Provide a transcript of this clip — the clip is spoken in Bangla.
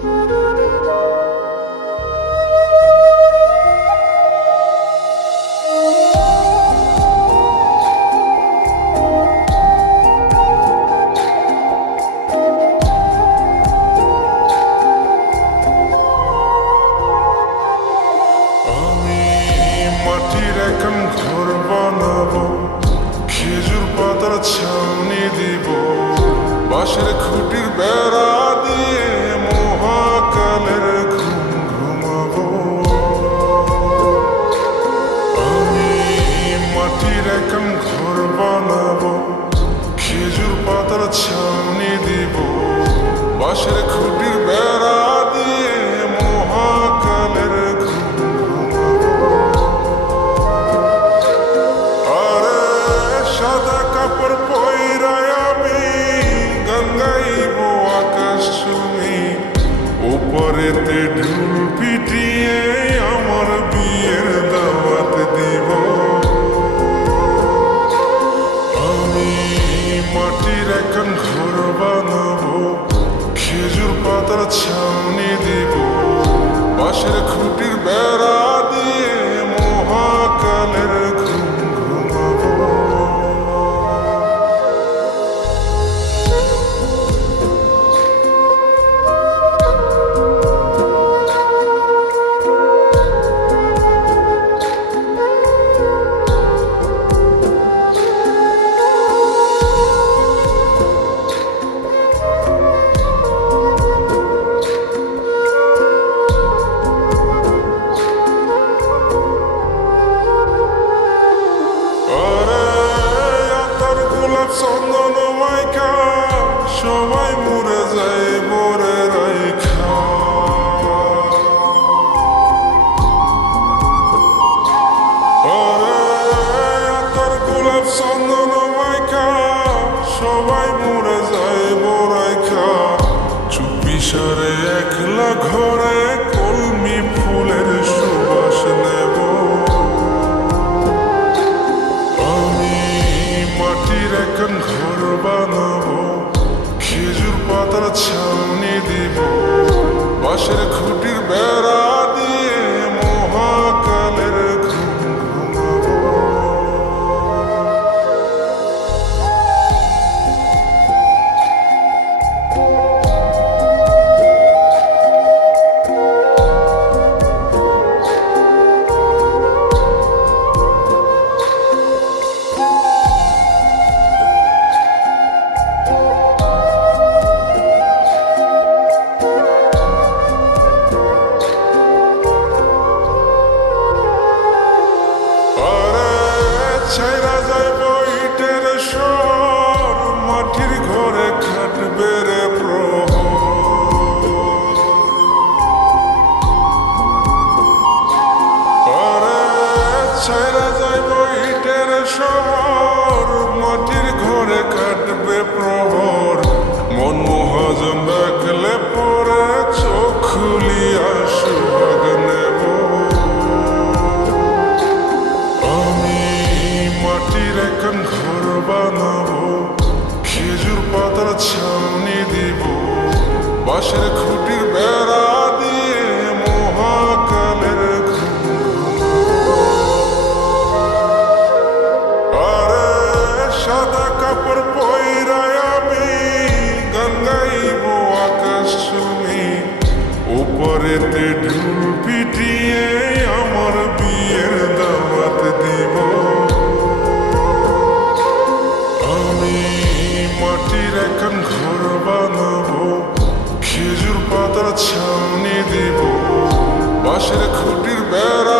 মাটির এখন ঘর বানাবো, খেজুর পাতার ছাউনি দিব, বাঁশের খুঁটির বেড়া দিয়ে মহাকালের ঘুম ঘুমাবো। আমি মাটির এখন ঘর বানাবো, খেজুর পাতার ছাউনি দিব, বাঁশের খুঁটির বেড়া দিয়ে মহাকালের ঘুম ঘুমাবো। সাদা কাপড় পইরায় আমি গান গাইব আকাশ ছুঁই, উপরেতে ঢুল পিটিয়ে আমার বিয়ের দাওয়াত দিব। আমি মাটির এখন ঘর বানাবো, খেজুর পাতার ছাউনি দিব, বাঁশের খুঁটির বেড়া দিয়ে মহাকালের ঘুম ঘুমাবো। চন্দন মাইকা সবাই মরে যায় মরে রাইখা, তোর গোলাপ চন্দন মাইকা সবাই মরে যায় মরাইখা, চুপি সারে একলা ঘরে কলমি ফুলের সুবাস নেব। মাটির এখন ঘর বানাবো, খেজুর পাতার ছাউনি দিব, বাঁশের খুঁটির বেড়া দিয়ে মহাকালের ঘুম ঘুমাবো। ছাইরা যাইব ইটের শহর, মাটির ঘরে খাটবে রে প্রহর। ছাইরা যাইব ইটের শহর, মাটির ঘরে কাটবে প্রহর। মন মহাজন রাখলে পরে চোখ খুলিয়া সুভাগ নেব। মাটির এখন ঘর বানাবো, খেজুর পাতার ছাউনি দিব, বাঁশের খুঁটির বেড়া দিয়ে মহাকালের ঘুম ঘুমাবো। আরে সাদা কাপড় পইরায় আমি গান গাইব আকাশ ছুঁই, উপরেতে ঢুল পিটিয়ে আমার বিয়ের দাওয়াত দিব। মাটির এখন ঘর বানাবো, খেজুর পাতার ছাউনি দিব, বাঁশের খুঁটির বেড়া